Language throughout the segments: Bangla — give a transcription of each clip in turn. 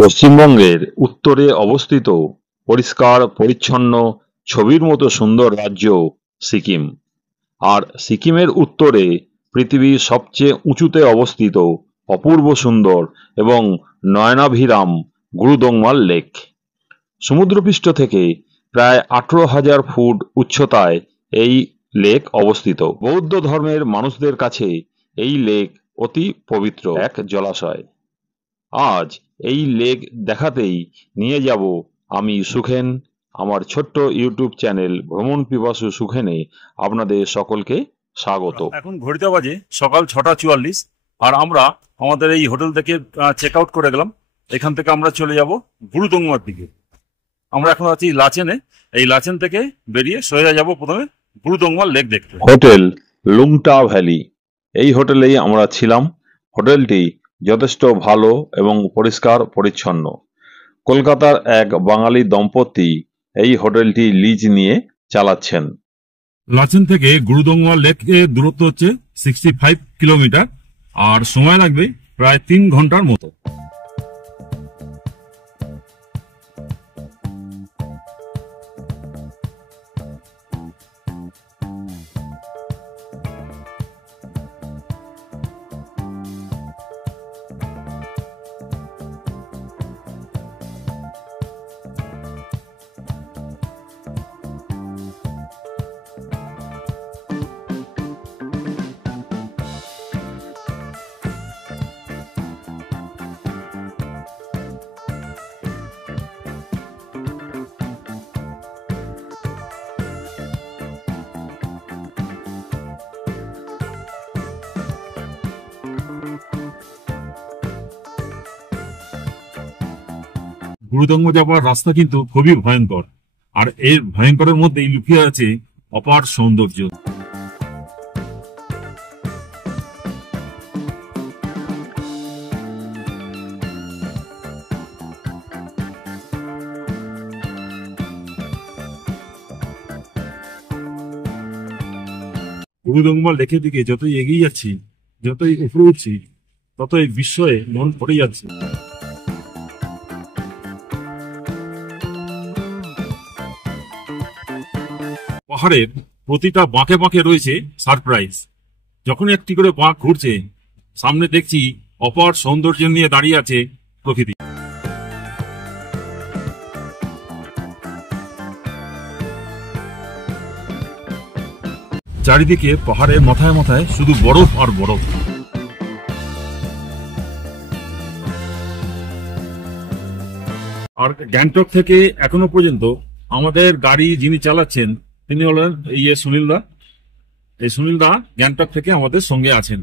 পশ্চিমবঙ্গের উত্তরে অবস্থিত পরিষ্কার পরিচ্ছন্ন ছবির মতো সুন্দর রাজ্য সিকিম। আর সিকিমের উত্তরে পৃথিবীর সবচেয়ে উঁচুতে অবস্থিত অপূর্ব সুন্দর এবং নয়নাভিরাম গুরুদংমাল লেক। সমুদ্রপৃষ্ঠ থেকে প্রায় 18,000 ফুট উচ্চতায় এই লেক অবস্থিত। বৌদ্ধ ধর্মের মানুষদের কাছে এই লেক অতি পবিত্র এক জলাশয়। আজ এই লেক দেখাতেই নিয়ে যাব আমি সুখেন। আমার ছোট্ট ইউটিউব চ্যানেল ভ্রমণ পিপাসু সুখেনে আপনাদের সকলকে স্বাগত। এখন ঘড়িতে বাজে সকাল 6:44 আর আমরা আমাদের এই হোটেল থেকে চেক আউট করে গেলাম। এখান থেকে আমরা চলে যাব গুরুদংমার দিকে। আমরা এখন আছি লাচেনে। এই লাচেন থেকে বেরিয়ে সোজা যাব প্রথমে গুরুদংমার লেক দেখতে। হোটেল লুংটা ভ্যালি, এই হোটেলেই আমরা ছিলাম। হোটেলটি যথেষ্ট ভালো এবং পরিষ্কার পরিচ্ছন্ন। কলকাতার এক বাঙালি দম্পতি এই হোটেলটি লিজ নিয়ে চালাচ্ছেন। লাচেন থেকে গুরুদংমার লেকের দূরত্ব হচ্ছে 65 কিলোমিটার আর সময় লাগবে প্রায় 3 ঘন্টার মতো। গুরুদংমা যাওয়ার রাস্তা কিন্তু খুবই ভয়ঙ্কর, আর এর ভয়ঙ্করের মধ্যেই লুকিয়ে আছে অপার সৌন্দর্য। গুরুদংমা লেকের দিকে যতই এগিয়ে যাচ্ছি, যতই উপরে উঠছি, ততই বিস্ময়ে মন ভরে যাচ্ছে। পাহাড়ের প্রতিটা বাঁকে বাঁকে রয়েছে সারপ্রাইজ। যখন একটি করে বাঁক ঘুরছে, সামনে দেখছি অপার সৌন্দর্য নিয়ে দাঁড়িয়ে আছে প্রকৃতি। চারিদিকে পাহাড়ের মাথায় মাথায় শুধু বরফ আর বরফ। আর গ্যাংটক থেকে এখনো পর্যন্ত আমাদের গাড়ি যিনি চালাচ্ছেন তিনি হলেন সুনীল দা। এই সুনীল দা গ্যাংটক থেকে আমাদের সঙ্গে আছেন।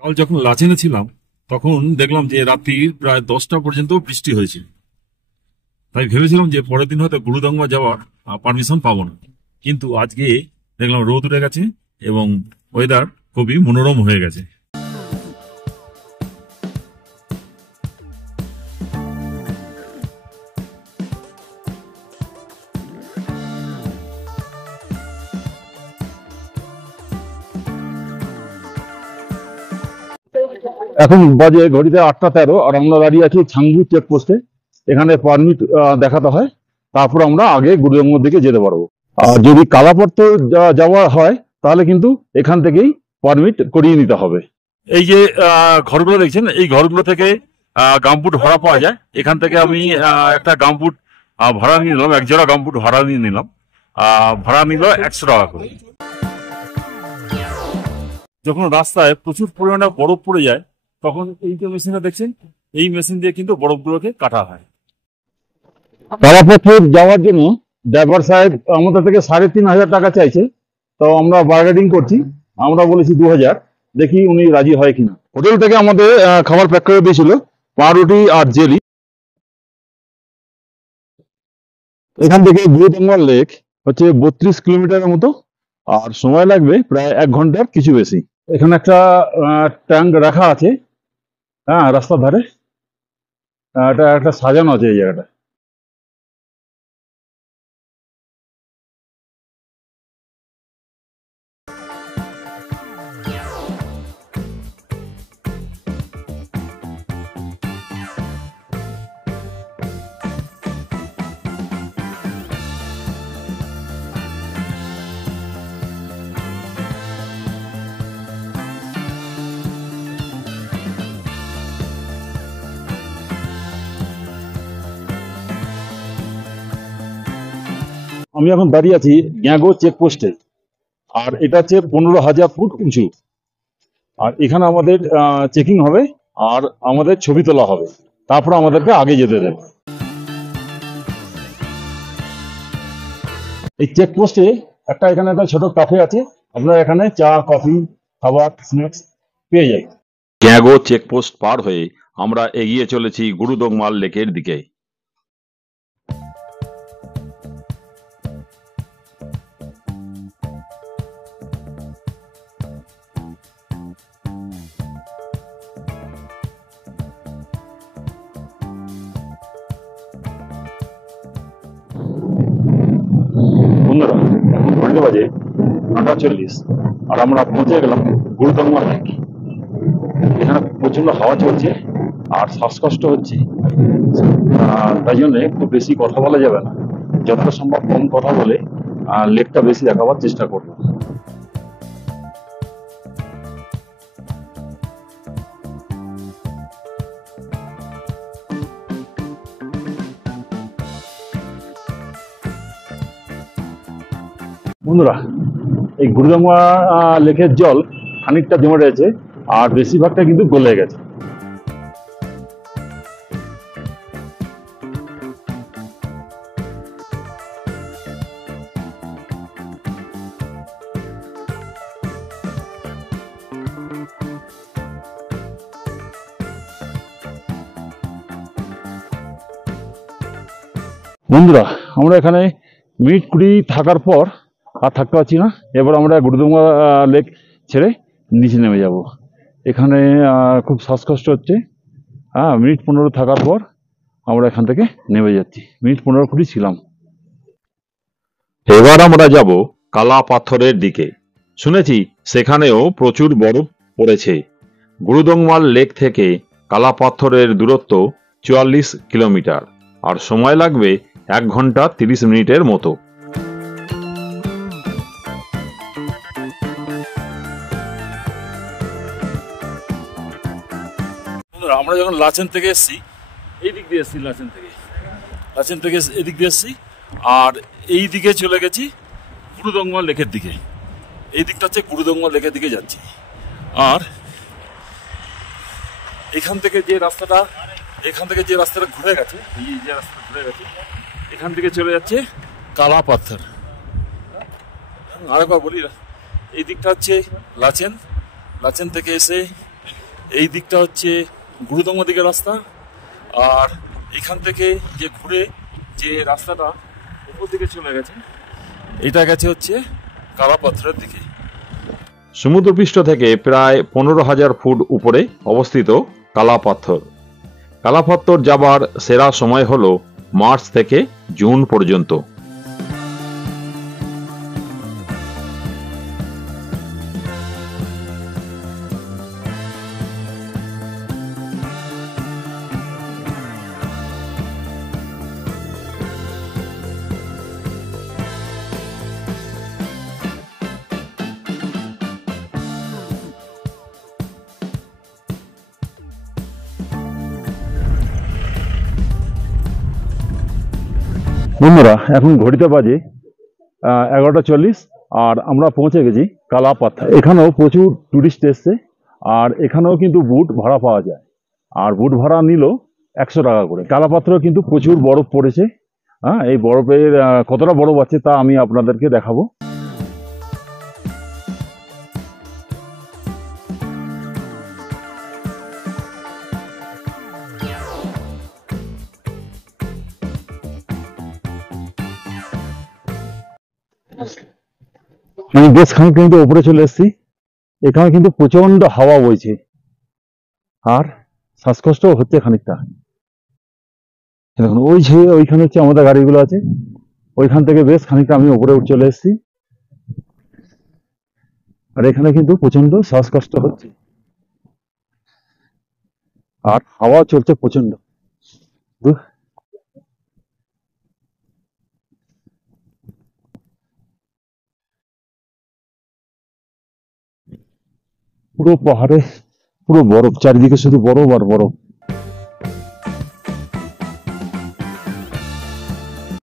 কাল যখন লাচেনে ছিলাম তখন দেখলাম যে রাত্রির প্রায় 10টা পর্যন্ত বৃষ্টি হয়েছে। তাই ভেবেছিলাম যে পরের দিন হয়তো গুরুদংমা যাওয়ার পারমিশন পাবো না, কিন্তু আজকে দেখলাম রোদ উঠে গেছে এবং ওয়েদার খুবই মনোরম হয়ে গেছে। এখন বাজে ঘড়িতে 8টা 13 আর আমরা দাঁড়িয়ে আছি ছাংবু চেকপোস্টে। এখানে পারমিট দেখাতে হয়, তারপর আমরা আগে গুরুদংমার দিকে যেতে পারবো। আর যদি কালাপত্র যাওয়া হয় তাহলে কিন্তু এখান থেকেই পারমিট করিয়ে নিতে হবে। এই যে ঘরগুলো দেখছেন, এই ঘরগুলো থেকে গামবুট ভাড়া পাওয়া যায়। এখান থেকে আমি একটা গামবুট ভাড়া নিয়ে নিলাম, 1 জোড়া গামবুট ভাড়া নিয়ে নিলাম। ভাড়া নিল 100 টাকা করে। যখন রাস্তায় প্রচুর পরিমাণে বরফ পড়ে যায় তখন এই যে মেশিনটা দেখছেন, এই মেশিন দিয়ে কিন্তু বরফগুলোকে কাটা হয়। কালাপত্র যাওয়ার জন্য ড্রাইভার সাহেব আমাদের থেকে 3,500 টাকা চাইছে, তো আমরা বার্গেনিং করছি। আমরা বলেছি 2,000, দেখি উনি রাজি হয় কিনা। হোটেল থেকে আমাদের খাবার প্যাক করে দিয়েছিল, পাউরুটি আর জেলি। এখান থেকে গুরুদংমার লেক হচ্ছে 32 কিলোমিটারের মতো, আর সময় লাগবে প্রায় 1 ঘন্টার কিছু বেশি। এখানে একটা ট্যাঙ্ক রাখা আছে, হ্যাঁ, রাস্তার ধারে। এটা একটা সাজানো আছে এই জায়গাটা। আমি এখন দাঁড়িয়ে আছি গ্যাগো চেকপোস্টে। আর এটা হচ্ছে 15,000 ফুট উঁচু। আর এখানে আমাদের চেকিং হবে, আর আমাদের ছবি তোলা হবে, তারপর আমাদেরকে আগে যেতে দেবে। এই চেকপোস্টে এখানে একটা ছোট কাফে আছে, আপনারা এখানে চা, কফি, খাবার, স্ন্যাক্স পেয়ে যাবেন। গ্যাগো চেকপোস্ট পার হয়ে আমরা এগিয়ে চলেছি গুরুদংমাল লেকের দিকে। বন্ধুরা, এখন ঘন্টা বাজে 8:40, আর আমরা পৌঁছে গেলাম গুরুদংমাল লেক। এখানে প্রচন্ড হাওয়া চলছে আর শ্বাসকষ্ট হচ্ছে, তাই জন্য খুব বেশি কথা বলা যাবে না। যতটা সম্ভব কম কথা বলে লেকটা বেশি দেখাবার চেষ্টা করবো। বন্ধুরা, এই গুরুদংমা লেকের জল খানিকটা জমে রয়েছে, আর বেশিরভাগটা কিন্তু গলে গেছে। বন্ধুরা, আমরা এখানে মিনিট 20 থাকার পর আর থাকতে পারছি না। এবার আমরা গুরুদংমা লেক ছেড়ে নিচে নেমে যাব। এখানে খুব শ্বাসকষ্ট হচ্ছে। হ্যাঁ, মিনিট 15 থাকার পর আমরা এখান থেকে নেমে যাচ্ছি। মিনিট 15-20 ছিলাম। এবার আমরা যাব কালা পাথরের দিকে। শুনেছি সেখানেও প্রচুর বরফ পড়েছে। গুরুদংমাল লেক থেকে কালা পাথরের দূরত্ব 44 কিলোমিটার, আর সময় লাগবে 1 ঘন্টা 30 মিনিটের মতো। আমরা যখন লাচেন থেকে এসেছি, এই দিক দিয়ে এসেছি, লাচেন থেকে এদিক দিয়ে এসেছি, আর এই দিকে চলে গেছি গুরুদংমা লেকের দিকে। এই দিকটা হচ্ছে গুরুদংমা লেকের দিকে যাচ্ছি। আর এখান থেকে যে রাস্তাটা ঘুরে গেছে, এই যে রাস্তাটা ঘুরে গেছে, এখান থেকে চলে যাচ্ছে কালা পাথর। আরেকবার বলি, এই দিকটা হচ্ছে লাচেন থেকে এসে এই দিকটা হচ্ছে গুরুদংমা দিকের রাস্তা। আর এখান থেকে যে ঘুরে যে রাস্তাটা উপর দিকে চলে গেছে, এটা গেছে হচ্ছে কালা পাথরের দিকে। সমুদ্রপৃষ্ঠ থেকে প্রায় 15,000 ফুট উপরে অবস্থিত কালা পাথর। কালা পাথর যাবার সেরা সময় হলো মার্চ থেকে জুন পর্যন্ত। বন্ধুরা, এখন ঘড়িতে বাজে 11:40, আর আমরা পৌঁছে গেছি কালা পাথর। এখানেও প্রচুর টুরিস্ট এসছে, আর এখানেও কিন্তু বুট ভাড়া পাওয়া যায়। আর বুট ভাড়া নিল 100 টাকা করে। কালা পাথরেও কিন্তু প্রচুর বরফ পড়েছে। হ্যাঁ, এই বরফের কতটা বরফ আছে তা আমি আপনাদেরকে দেখাবো। আমি বেশ খানিকটা কিন্তু উপরে চলে এসেছি। এখানে কিন্তু প্রচন্ড হাওয়া বইছে আর শ্বাসকষ্টও হচ্ছে খানিকটা। দেখুন ওই যে ওইখানে হচ্ছে আমাদের গাড়িগুলো আছে, ওইখান থেকে বেশ খানিকটা আমি উপরে চলে এসেছি। আর এখানে কিন্তু প্রচন্ড শ্বাসকষ্ট হচ্ছে আর হাওয়া চলছে প্রচন্ড। পুরো পাহাড়ে পুরো বরফ, চারিদিকে শুধু বরফ আর বরফ।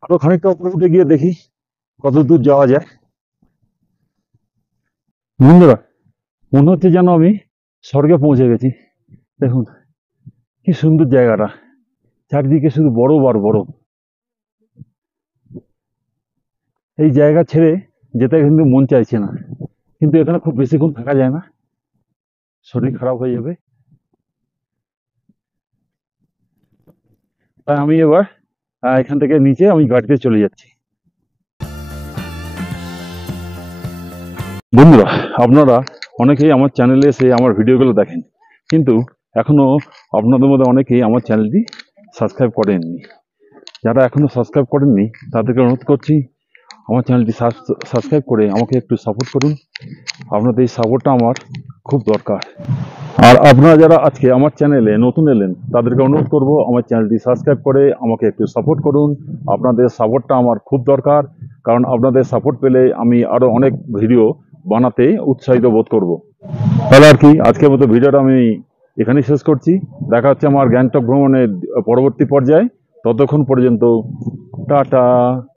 আরো খানিকটা উপরে উঠে গিয়ে দেখি কত দূর যাওয়া যায়। বন্ধুরা, মনে হচ্ছে যেন আমি স্বর্গে পৌঁছে গেছি। দেখুন কি সুন্দর জায়গাটা, চারিদিকে শুধু বরফ আর বরফ। এই জায়গা ছেড়ে যেতে কিন্তু মন চাইছে না, কিন্তু এখানে খুব বেশিক্ষণ থাকা যায় না, শরীর খারাপ হয়ে যাবে। তাই আমি এবার এখান থেকে নিচে আমি গাড়িতে চলে যাচ্ছি। বন্ধুরা, আপনারা অনেকেই আমার চ্যানেলে এসে আমার ভিডিওগুলো দেখেন, কিন্তু এখনো আপনাদের মধ্যে অনেকেই আমার চ্যানেলটি সাবস্ক্রাইব করেননি। যারা এখনো সাবস্ক্রাইব করেননি তাদেরকে অনুরোধ করছি আমার চ্যানেলটি সাবস্ক্রাইব করে আমাকে একটু সাপোর্ট করুন। আপনাদের এই সাপোর্টটা আমার খুব দরকার। আর আপনারা যারা আজকে আমার চ্যানেলে নতুন এলেন তাদেরকে অনুরোধ করব আমার চ্যানেলটি সাবস্ক্রাইব করে আমাকে একটু সাপোর্ট করুন। আপনাদের সাপোর্টটা আমার খুব দরকার, কারণ আপনাদের সাপোর্ট পেলে আমি আরো অনেক ভিডিও বানাতে উৎসাহিত বোধ করব। তাহলে আর কি, আজকের মতো ভিডিওটা আমি এখানেই শেষ করছি। দেখা হচ্ছে আমার গ্যাংটক ভ্রমণের পরবর্তী পর্যায়ে। ততক্ষণ পর্যন্ত টাটা।